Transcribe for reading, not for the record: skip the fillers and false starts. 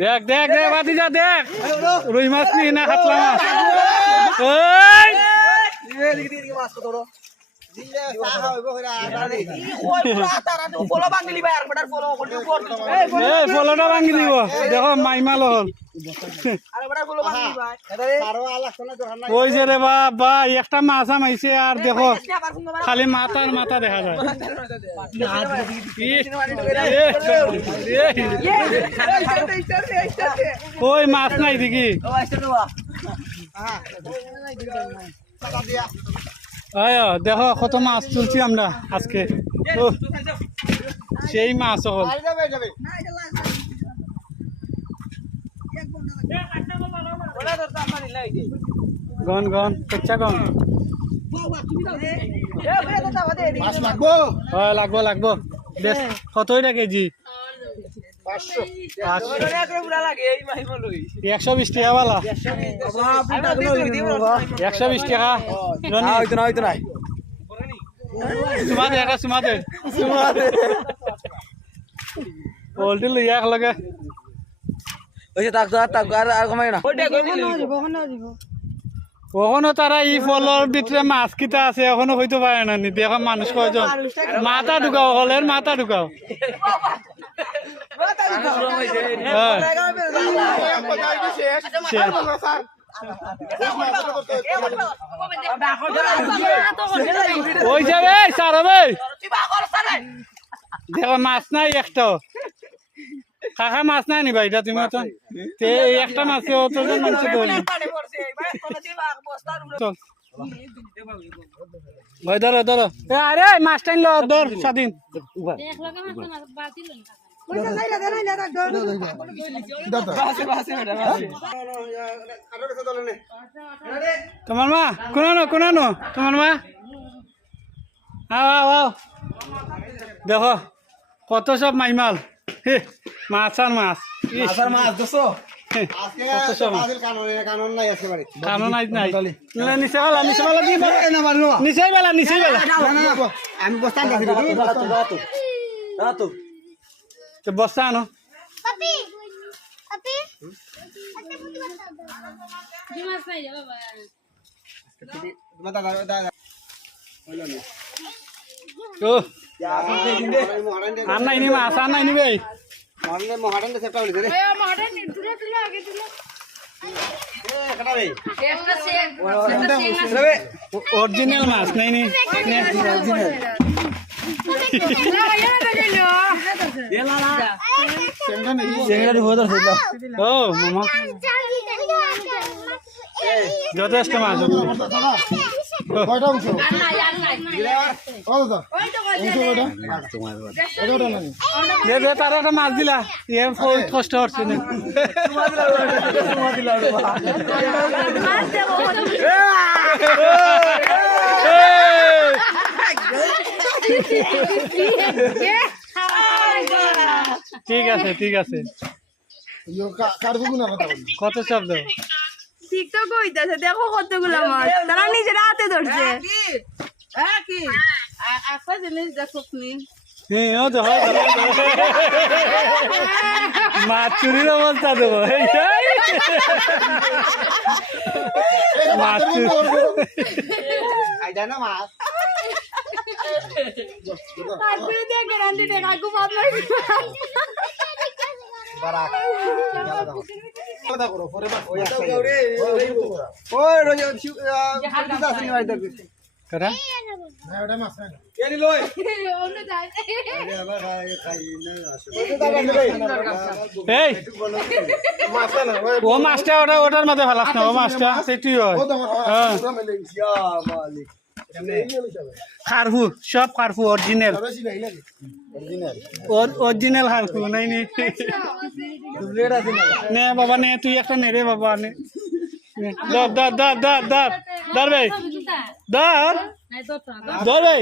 দেখ দেখ দেখ ভাতিজা দেখ রুই মাছ নি না কাতলা মাছ ফলটা ভাঙি দিব দেখো মাইমাল হল ওই যে রে বা একটা মাছ আমাইছে আর দেখো খালি মাথার মাথা দেখা যায় ওই মাছ নাই দেখি দেখো কত মাছ তুলছি আমরা আজকে সেই মাছ হল গন গন কচ্চা গন লাগবো লাগবো বেশ কতই টাকা কেজি 120 টাকা वाला 120 টাকা সুমা দে পোল্ট্রি লইয়া লাগে ওখানে তারা ই ফলের ভিতরে মাছ কিতা আছে এখনো হইতে পারে না নি দেখো মানুষ কয়জন মাথা ঢুকাও হলের মাথা ঢুকাও ওই যাবে স্যার হবে দেখো মাছ নাই একটা কাকা মাছ নাই নি ভাই তুমি তো একটা মাছ অতজন মানুষ ভাই ধরো ধরো আরে মাছ টাইন ধর স্বাধীন তোমার মা কোনানো তোমার মা আও দেখো কত সব মাইমাল মাছ আর মাছ বস্তা আনো আর নাই নি মাছ আর নাই নি ভাই অরিজিনাল মাছ নাই নি ও মামা যথেষ্ট মাছ তার একটা মাছ দিলা কষ্ট হচ্ছে না ঠিক আছে কত শব্দ ঠিক তো কইতাছে দেখো কতগুলো মাছ তারা নিজের হাতে ধরছে মাছ চুরির অবস্থা দেবো মাছ ও মাছটা ওটার মধ্যে ফেলাস না ও মাছটা সেটি হয় খারফু সব খারফু অরিজিনাল খারফু নাই নে বাবা নে তুই একটা নে রে বাবা নে ধর ভাই ধর ভাই